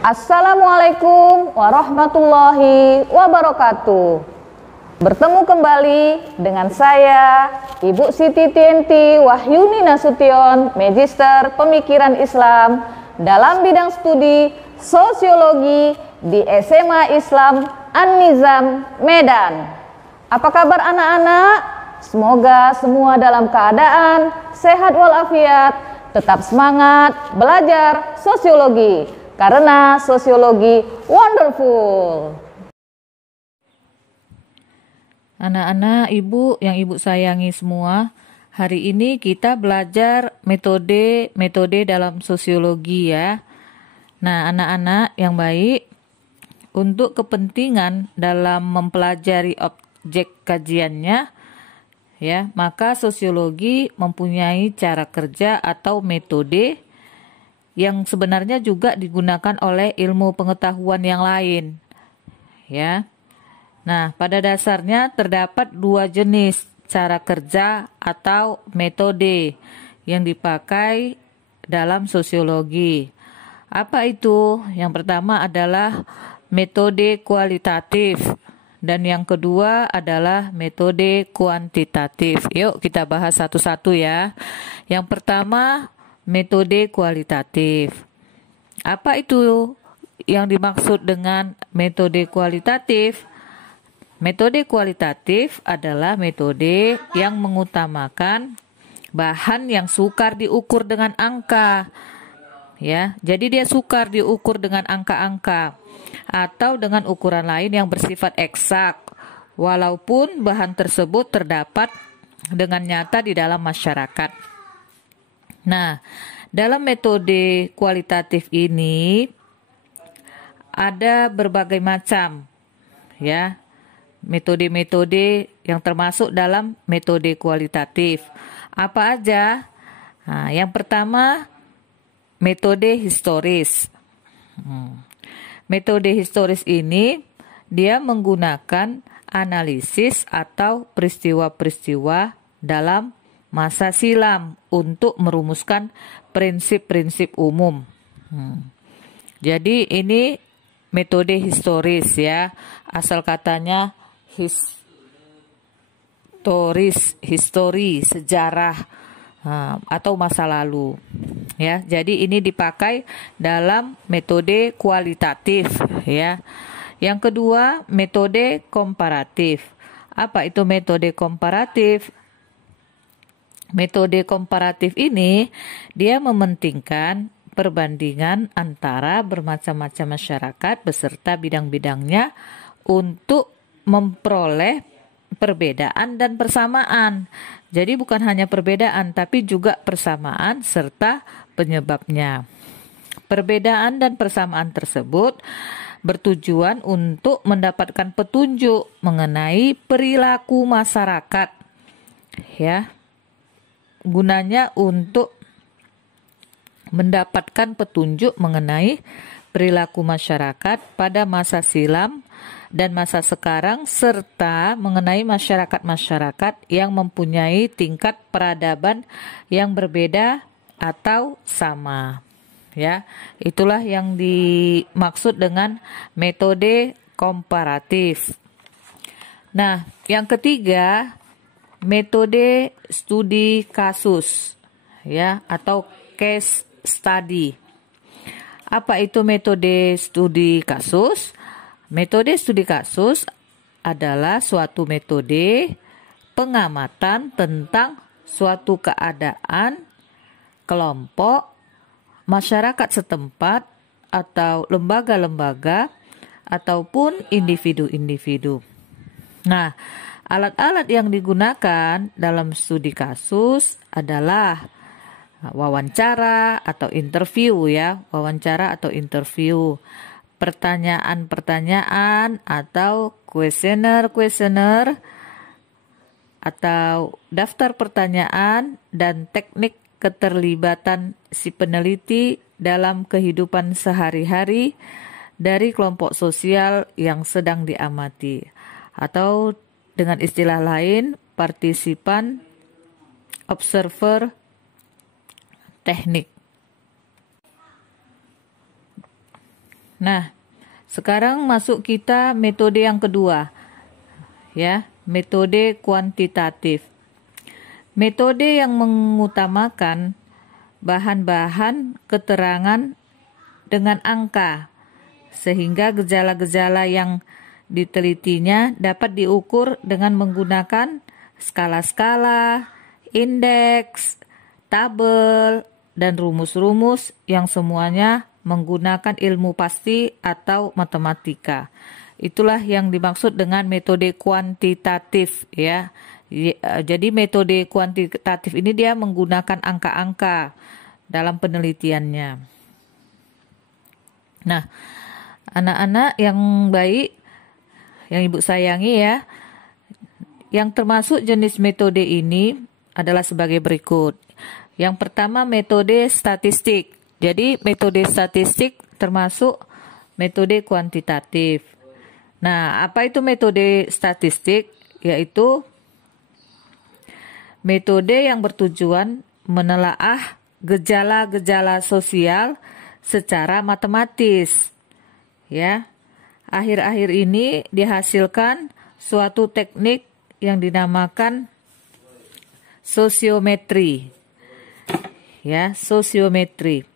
Assalamualaikum warahmatullahi wabarakatuh. Bertemu kembali dengan saya, Ibu Siti Tienti Wahyuni Nasution, Magister Pemikiran Islam dalam bidang studi Sosiologi di SMA Islam An-Nizam, Medan. Apa kabar anak-anak? Semoga semua dalam keadaan sehat walafiat, tetap semangat belajar sosiologi. Karena sosiologi wonderful. Anak-anak, ibu yang ibu sayangi semua, hari ini kita belajar metode dalam sosiologi ya. Nah, anak-anak yang baik, untuk kepentingan dalam mempelajari objek kajiannya, ya, maka sosiologi mempunyai cara kerja atau metode yang sebenarnya juga digunakan oleh ilmu pengetahuan yang lain, ya. Nah, pada dasarnya terdapat dua jenis cara kerja atau metode yang dipakai dalam sosiologi. Apa itu? Yang pertama adalah metode kualitatif dan yang kedua adalah metode kuantitatif. Yuk kita bahas satu-satu ya. Yang pertama, metode kualitatif. Apa itu yang dimaksud dengan metode kualitatif? Metode kualitatif adalah metode yang mengutamakan bahan yang sukar diukur dengan angka. Ya, jadi dia sukar diukur dengan angka-angka atau dengan ukuran lain yang bersifat eksak, walaupun bahan tersebut terdapat dengan nyata di dalam masyarakat. Nah, dalam metode kualitatif ini ada berbagai macam ya metode-metode yang termasuk dalam metode kualitatif. Apa aja? Nah, yang pertama metode historis. Metode historis ini dia menggunakan analisis atau peristiwa-peristiwa dalam masa silam untuk merumuskan prinsip-prinsip umum. Jadi ini metode historis ya, asal katanya histori, sejarah atau masa lalu. Ya, jadi ini dipakai dalam metode kualitatif ya. Yang kedua, metode komparatif. Apa itu metode komparatif? Metode komparatif ini dia mementingkan perbandingan antara bermacam-macam masyarakat beserta bidang-bidangnya untuk memperoleh perbedaan dan persamaan. Jadi bukan hanya perbedaan tapi juga persamaan serta penyebabnya. Perbedaan dan persamaan tersebut bertujuan untuk mendapatkan petunjuk mengenai perilaku masyarakat. Ya. Gunanya untuk mendapatkan petunjuk mengenai perilaku masyarakat pada masa silam dan masa sekarang serta mengenai masyarakat-masyarakat yang mempunyai tingkat peradaban yang berbeda atau sama. Ya, itulah yang dimaksud dengan metode komparatif. Nah, yang ketiga, metode studi kasus ya atau case study. Apa itu metode studi kasus? Metode studi kasus adalah suatu metode pengamatan tentang suatu keadaan, kelompok, masyarakat setempat atau lembaga-lembaga ataupun individu-individu. Nah, alat-alat yang digunakan dalam studi kasus adalah wawancara atau interview ya, wawancara atau interview, pertanyaan-pertanyaan atau kuesioner atau daftar pertanyaan dan teknik keterlibatan si peneliti dalam kehidupan sehari-hari dari kelompok sosial yang sedang diamati atau dengan istilah lain, partisipan, observer, teknik. Nah, sekarang masuk kita metode yang kedua, ya, metode kuantitatif. Metode yang mengutamakan bahan-bahan keterangan dengan angka, sehingga gejala-gejala yang ditelitinya dapat diukur dengan menggunakan skala-skala, indeks, tabel, dan rumus-rumus yang semuanya menggunakan ilmu pasti atau matematika. Itulah yang dimaksud dengan metode kuantitatif, ya. Jadi metode kuantitatif ini dia menggunakan angka-angka dalam penelitiannya. Nah, anak-anak yang baik, yang Ibu sayangi ya, yang termasuk jenis metode ini adalah sebagai berikut. Yang pertama metode statistik. Jadi metode statistik termasuk metode kuantitatif. Nah, apa itu metode statistik? Yaitu metode yang bertujuan menelaah gejala-gejala sosial secara matematis. Ya. Akhir-akhir ini dihasilkan suatu teknik yang dinamakan sosiometri. Ya, sosiometri.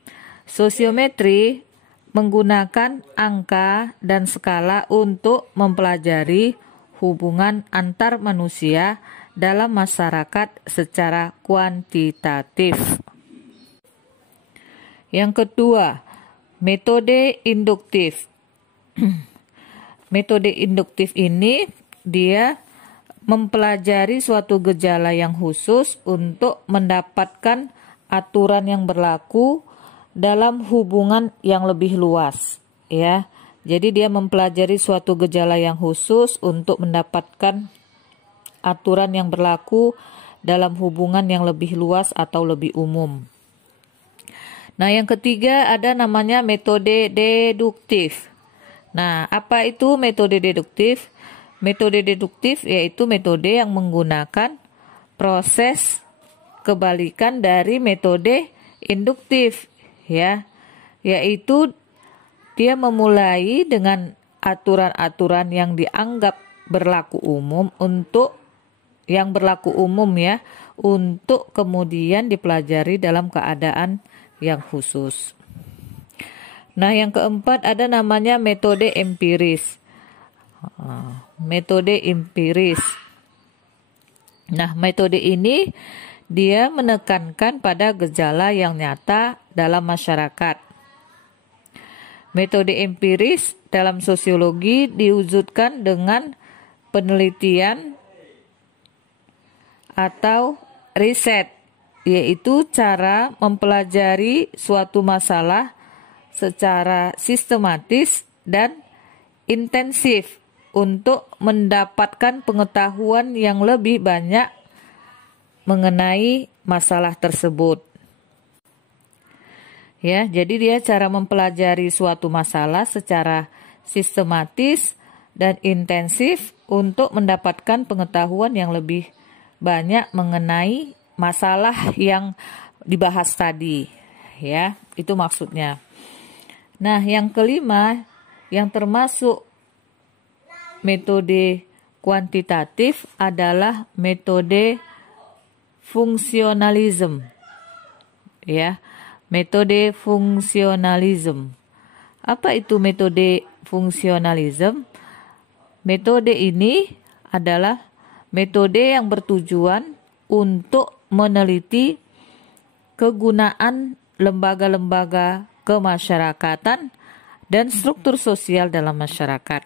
Sosiometri menggunakan angka dan skala untuk mempelajari hubungan antar manusia dalam masyarakat secara kuantitatif. Yang kedua, metode induktif. Metode induktif ini dia mempelajari suatu gejala yang khusus untuk mendapatkan aturan yang berlaku dalam hubungan yang lebih luas, ya. Jadi dia mempelajari suatu gejala yang khusus untuk mendapatkan aturan yang berlaku dalam hubungan yang lebih luas atau lebih umum. Nah, yang ketiga ada namanya metode deduktif. Nah, apa itu metode deduktif? Metode deduktif yaitu metode yang menggunakan proses kebalikan dari metode induktif, ya, yaitu dia memulai dengan aturan-aturan yang dianggap berlaku umum ya, untuk kemudian dipelajari dalam keadaan yang khusus. Nah, yang keempat ada namanya metode empiris. Metode empiris. Nah, metode ini dia menekankan pada gejala yang nyata dalam masyarakat. Metode empiris dalam sosiologi diwujudkan dengan penelitian atau riset, yaitu cara mempelajari suatu masalah secara sistematis dan intensif untuk mendapatkan pengetahuan yang lebih banyak mengenai masalah tersebut. Ya, jadi dia cara mempelajari suatu masalah secara sistematis dan intensif untuk mendapatkan pengetahuan yang lebih banyak mengenai masalah yang dibahas tadi. Ya, itu maksudnya. Nah, yang kelima yang termasuk metode kuantitatif adalah metode fungsionalisme. Ya, metode fungsionalisme. Apa itu metode fungsionalisme? Metode ini adalah metode yang bertujuan untuk meneliti kegunaan lembaga-lembaga kemasyarakatan dan struktur sosial dalam masyarakat.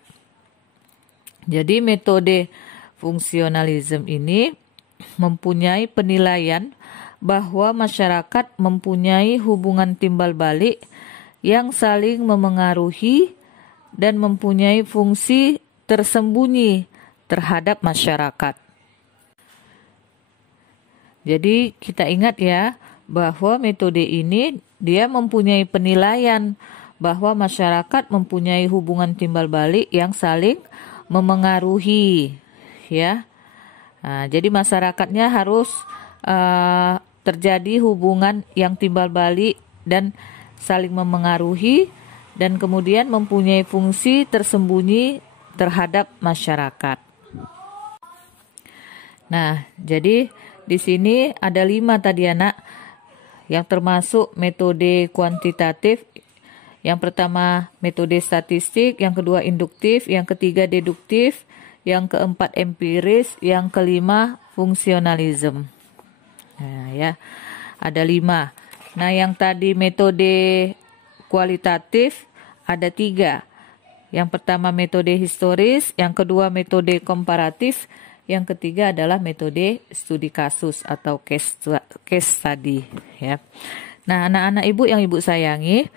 Jadi metode fungsionalisme ini mempunyai penilaian bahwa masyarakat mempunyai hubungan timbal balik yang saling memengaruhi dan mempunyai fungsi tersembunyi terhadap masyarakat. Jadi kita ingat ya bahwa metode ini dia mempunyai penilaian bahwa masyarakat mempunyai hubungan timbal balik yang saling memengaruhi, ya. Nah, jadi masyarakatnya harus terjadi hubungan yang timbal balik dan saling memengaruhi dan kemudian mempunyai fungsi tersembunyi terhadap masyarakat. Nah, jadi di sini ada 5 tadi anak, yang termasuk metode kuantitatif. Yang pertama metode statistik, yang kedua induktif, yang ketiga deduktif, yang keempat empiris, yang kelima fungsionalisme. Nah, ya, ada 5. Nah, yang tadi metode kualitatif ada 3. Yang pertama metode historis, yang kedua metode komparatif, yang ketiga adalah metode studi kasus atau case study, ya. Nah, anak-anak ibu yang ibu sayangi,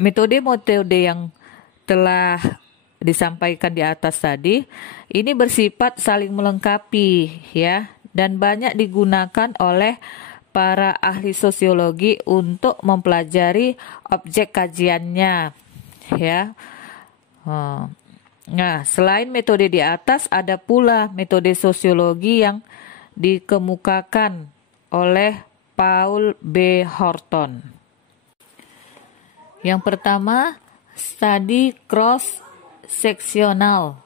metode-metode yang telah disampaikan di atas tadi ini bersifat saling melengkapi, ya, dan banyak digunakan oleh para ahli sosiologi untuk mempelajari objek kajiannya, ya. Nah, selain metode di atas, ada pula metode sosiologi yang dikemukakan oleh Paul B. Horton. Yang pertama, studi cross-seksional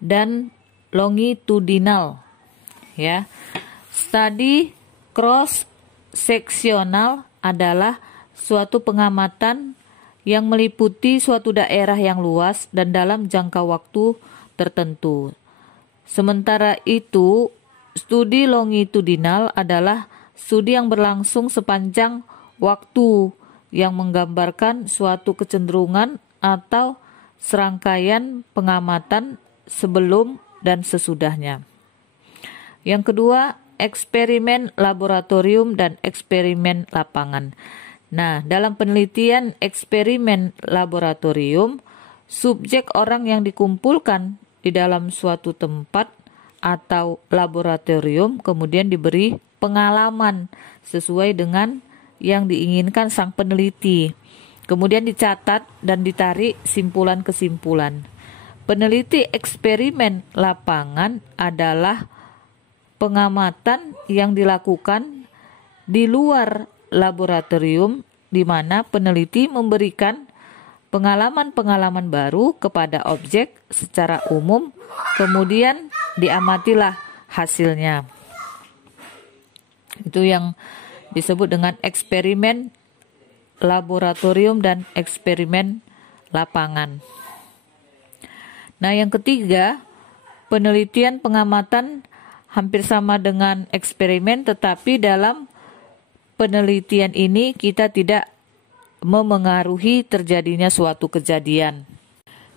dan longitudinal, ya. Studi cross-seksional adalah suatu pengamatan yang meliputi suatu daerah yang luas dan dalam jangka waktu tertentu. Sementara itu, studi longitudinal adalah studi yang berlangsung sepanjang waktu yang menggambarkan suatu kecenderungan atau serangkaian pengamatan sebelum dan sesudahnya. Yang kedua, eksperimen laboratorium dan eksperimen lapangan. Nah, dalam penelitian eksperimen laboratorium, subjek orang yang dikumpulkan di dalam suatu tempat atau laboratorium kemudian diberi pengalaman sesuai dengan yang diinginkan sang peneliti. Kemudian dicatat dan ditarik simpulan-kesimpulan. Peneliti eksperimen lapangan adalah pengamatan yang dilakukan di luar laboratorium, di mana peneliti memberikan pengalaman-pengalaman baru kepada objek secara umum, kemudian diamatilah hasilnya. Itu yang disebut dengan eksperimen laboratorium dan eksperimen lapangan. Nah, yang ketiga, penelitian pengamatan hampir sama dengan eksperimen, tetapi dalam penelitian ini kita tidak memengaruhi terjadinya suatu kejadian.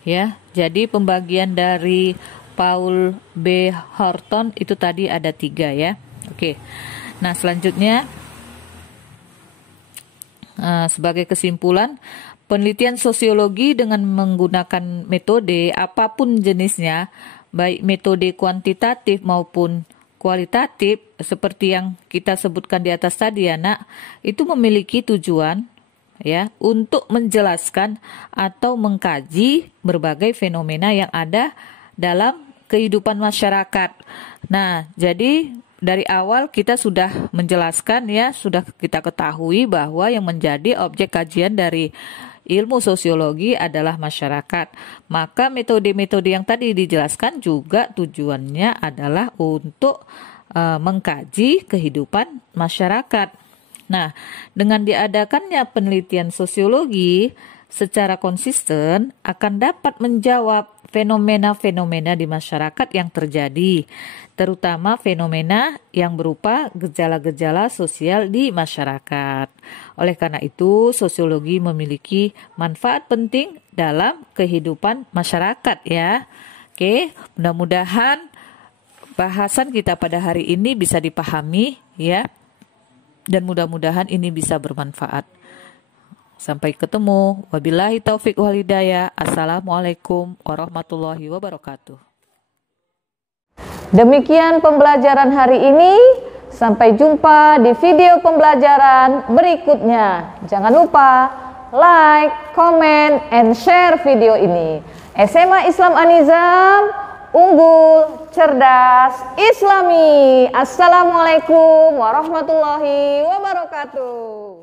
Ya, jadi pembagian dari Paul B. Horton itu tadi ada 3 ya. Oke. Nah, selanjutnya sebagai kesimpulan, penelitian sosiologi dengan menggunakan metode apapun jenisnya, baik metode kuantitatif maupun kualitatif seperti yang kita sebutkan di atas tadi anak, itu memiliki tujuan ya untuk menjelaskan atau mengkaji berbagai fenomena yang ada dalam kehidupan masyarakat. Nah, jadi dari awal kita sudah menjelaskan ya, sudah kita ketahui bahwa yang menjadi objek kajian dari ilmu sosiologi adalah masyarakat. Maka metode-metode yang tadi dijelaskan juga tujuannya adalah untuk mengkaji kehidupan masyarakat. Nah, dengan diadakannya penelitian sosiologi secara konsisten akan dapat menjawab fenomena-fenomena di masyarakat yang terjadi, terutama fenomena yang berupa gejala-gejala sosial di masyarakat. Oleh karena itu, sosiologi memiliki manfaat penting dalam kehidupan masyarakat ya. Oke, mudah-mudahan bahasan kita pada hari ini bisa dipahami ya. Dan mudah-mudahan ini bisa bermanfaat. Sampai ketemu. Wabillahi taufik wal hidayah. Assalamualaikum warahmatullahi wabarakatuh. Demikian pembelajaran hari ini. Sampai jumpa di video pembelajaran berikutnya. Jangan lupa like, comment, and share video ini. SMA Islam An-Nizam, unggul, cerdas, islami. Assalamualaikum warahmatullahi wabarakatuh.